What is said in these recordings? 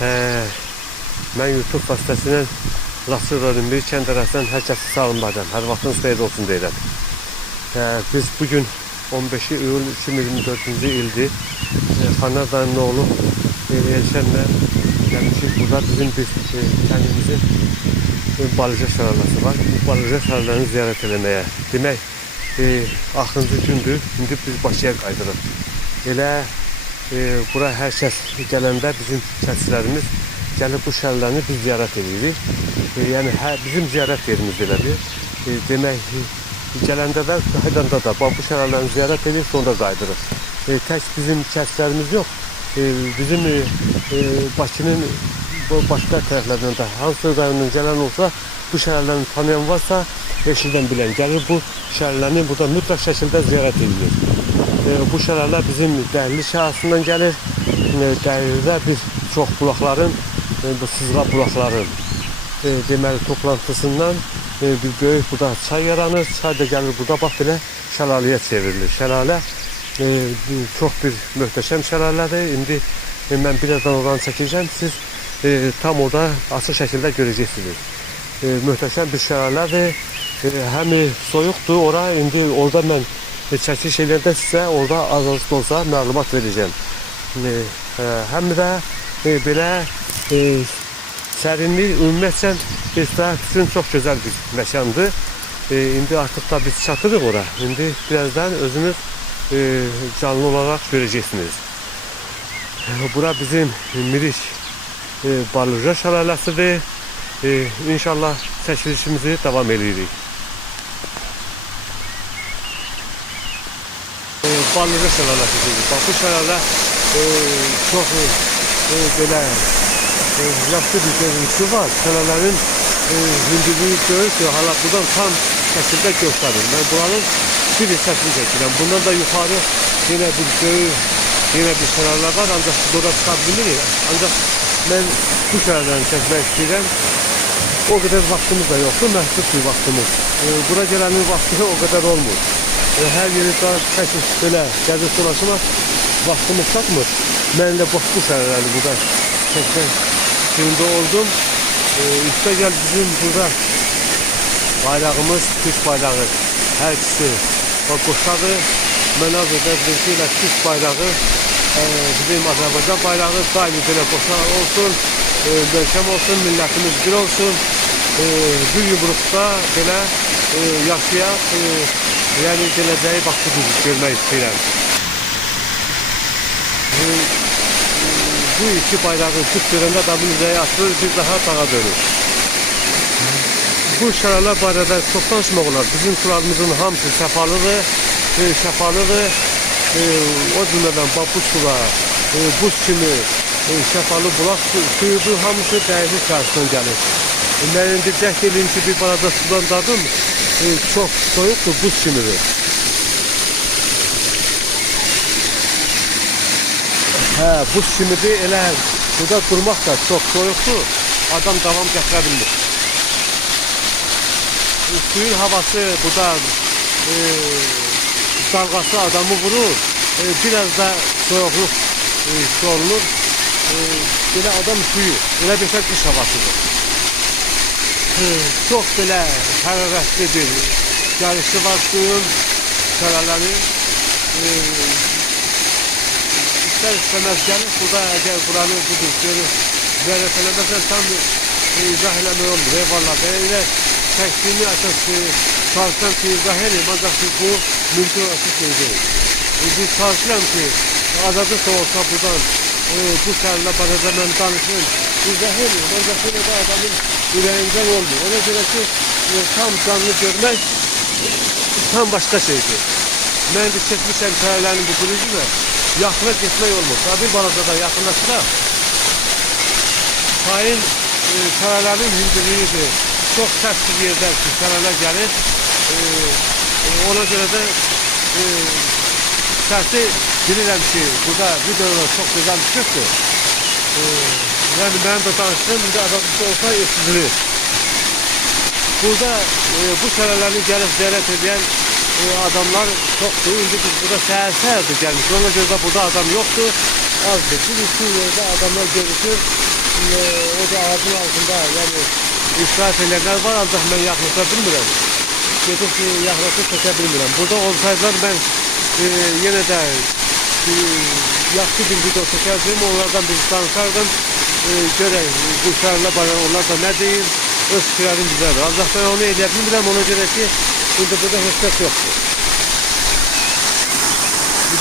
Ben YouTube vasıtasıyla Laçınrayonun bir kənd arasından hər kəsi salınmadan, hər vaxtınız xeyir olsun deyirəm. Biz bugün 15 iyul 2024-cü ildir. Xanar dayının oğlu Elşənlə gəlmişik. Burada bizim bir kəndimizin balıca şəlalası var. Bu balıca şəlalarını ziyarət eləməyə. Demək, axırıncı gündür. İndi biz Bakıya qaydırıq. Elə bura hər kəs gələndə bizim kəndçilərimiz gəlib bu şəlalarını biz ziyarət edirik. Yəni bizim ziyarət yerimiz belədir. Demək, gələndə də, qaydanda da bu şəlalarını ziyarət edib sonra qaydırıq. Tək bizim kəndçilərimiz yox. Bizim Bakının başqa tərəflərdən də hansı rayonundan gələn olsa, bu şəhərlərini tanıyan varsa, eşidən bilən gəlir, bu şəhərlərini burada mütləq şəkildə ziyarət edilir. Bu şəhərlər bizim Dərli şəhərsindən gəlir. Dərlidə bir çox bulaqların, bu sızğa bulaqların deməli toplantısından bir böyük burada çay yaranır. Çay da gəlir burada, bax belə şəlaləyə çevrilir. Şəlalə çox bir möhtəşəm şəlalədir. İndi mən birazdan oradan çəkəcəm. Siz tam orada açıq şəkildə görəcəksiniz. Möhtəşəm bir şəlalədir. Həm soyuqdur ora. İndi orada mən çəkiliş eləyəndə sizə orada az da olsa məlumat verəcəm. Həm də belə sərinlik ümumiyyətlə istirahət üçün çox gözəl bir məkandır. İndi artıq da biz çatırıq ora. İndi birazdan özünüz canlı olarak göreceksiniz. Bura bizim Miriç balıca şəlaləsidir. İnşallah çəkilişimizi davam edirik. Balıca şəlaləsidir. Bax bu şəlalə çox belə yaxşı bir görüntüsü var. Şələlərin hündürlüyü görür ki, hala buradan tam şəkildə göstərir. Ben buranın bir hissəsini çəkirəm. Bundan da yuxarı yine bir böyük, yine bir şəlalə var. Ancaq burada çıxabilir. Ancaq mən bu şəlaləni çəkmək istəyirəm. O qədər vaxtımız da yoxdur, məhdud bir vaxtımız. Bura gələnin vaxtı o qədər olmur. Hər yeri çəkib belə gəzib dolaşmaq vaxtımız çatmır. Mən də bax bu şəlaləri burada çəkmək fikrində oldum. Üstəgəl bizim burada bayrağımız, Türk bayrağı. Hər ikisi qoşadır. Mən az ödədir ki, Türk bayrağı bizim Azərbaycan bayrağı daimi belə qoşa olsun, möhkəm olsun, millətimiz bir olsun. Bir yumruqda belə yaşayaq, yəni gələcəyi vaxtı görmək istəyirəm. Bu iki bayrağı Türk görəndə adamın ürəyi açılır, bir daha dağa dönür. Bu şəlalər barədə çox danışmaq olar. Bizim sularımızın hamısı şəfalıdır, şəfalıdır. O cümlədən bu sular, buz kimi şəfalı bulaq suyudur, hamısı dəyişik karşısından gəlir. Mən indi cəhd edeyim ki, bir barada sudan dadım, çox soyuqdur, buz kimidir. Buz kimidir, elə burada durmaq da çox soyuqdur, adam davam gətirə bilmir. Suyun havası burada dalgası adamı vurur, biraz da soğukluk sorulur, böyle adam suyu, elə bir iş havasıdır. Çok böyle hərarətli bir gəlişi var suyun, şəlalənin. İster istemez gelir, burada eğer buranı budur, görür, ziyarət eləməsən tam izah eləmək olmur, eyvallah, belə çəkdiyini əsas çalışan ki, izah edeyim, ancaq ki, bu mümkün olası şey değil. Biz çalışıram ki, azadlık da olsa buradan bu şəhərlə barədə mən danışım, izah edeyim, ancaq yine de adamın ürəyindən olmuyor. Ona göre ki, tam canlı görmək tam başka şeydir. Mən de çəkmişəm şəhərlərin bu bürücü və yaxına getmək olmur. Bir barada da yaxınlaşıraq, Sayın şəhərlərin hündürlüyüdür. Çok sert bir yerden şəlalə gəlir. Ona göre de sərti bilirəm ki, burada videoda çok güzel bir çıktı. Yani benim de danıştığım indi adamlıkta olsa eşidilir. Burada bu şəlalərini gəlib ziyarət edən adamlar çoktur. İndi biz burada səhər-səhərdir gəlmiş. Ona göre de burada adam yoktur. Azdır. Bir iki yerde adamlar görüşür. o da ağacın altında yani israf edenler var ancak ben yaklaşabilmirəm. Gedib yaxlaşıb çəkə bilmirəm. Burada olsaydılar ben yine de yaxşı bir video çəkərdim. Onlardan bir danışardım. Görək bu uşaqlar bana onlar da ne deyir? Öz fikirlərim bizədir. Ancaq ben onu edə bilmirəm. Ona görə ki burada heç kəs yoxdur.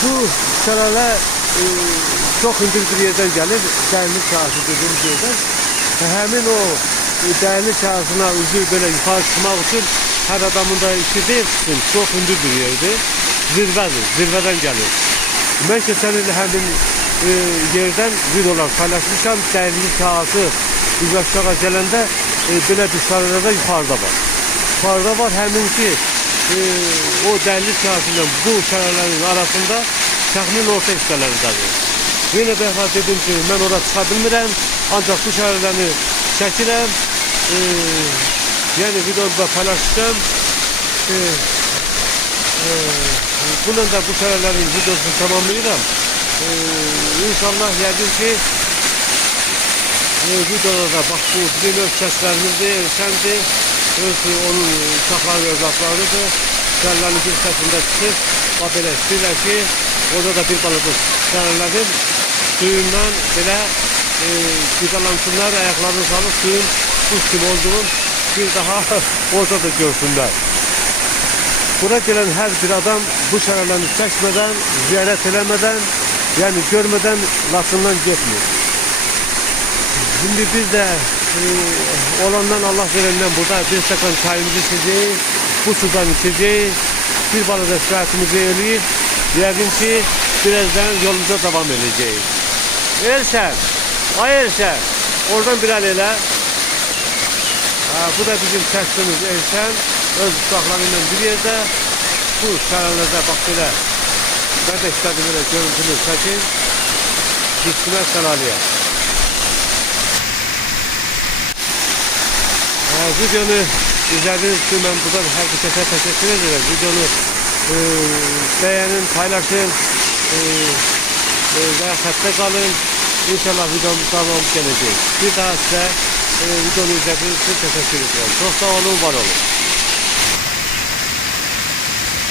Bu şəlalə çok hündür bir yerden gelir. Dəyirlik çağısı dediğimiz yerden. Həmin o dəyirlik çağısına üzü böyle yukarı çıkmak için her adamın da işi değil. Çok hündür bir yerdir. Zirvedir. Zirveden gelir. Ben geçen il həmin yerden videolar paylaşmışam. Dəyirlik çağısı biz aşağı gələndə belə bir şəlalə yukarıda var. Yukarıda var həmin ki o dəyirlik çağısıyla bu şəlalələrin arasında təxmin orta hissələridir. Yine defa dedim ki ben orada çıxa bilmirəm. Ancaq bu şəlaləni çəkirəm. Yani videoda paylaşacağım. Bununla da bu şəlalələrin videosunu tamamlayıram. İnşallah yəqin ki videoda da bax bu bizim öz səslərimizdir, erkəndir. Onun uşaqları, övladlarıdır. Şəlalələrin bir səsində çıxıb. Bax belə istəyirlər ki orada da bir balaca şəlalələrin suyundan belə qidalançınlar, ayaklarını salıp suyun buz gibi olduğunu bir daha orada da görsünler. Buna gelen her bir adam bu şəlaləni çəkmədən, ziyaret eləmədən, yani görmeden Laçından gitmiyor. Şimdi biz de olandan Allah verenden burada bir stakan çayımızı içeceğiz, bu sudan içeceğiz, bir balada istirahatimizi eləyib, yəqin ki birazdan yolumuza devam edeceğiz. Erşen, ay Erşen, oradan bir elə. Bu da bizim kəsdimiz Erşen, öz uşaqlarıyla bir yerde, bu şəlalədə bax belə, ben de istedim elə görüntünü çəkin, gitsinə şəlaləyə. Videonu izlediğiniz için ben buradan herkese teşekkür ederim. Videonu beğenin, paylaşın, ve hatta kalın. İnşallah videomuz devam gelecek. Bir daha size videonu izlediğiniz için teşekkür ederim. Çok sağ olun, var olun.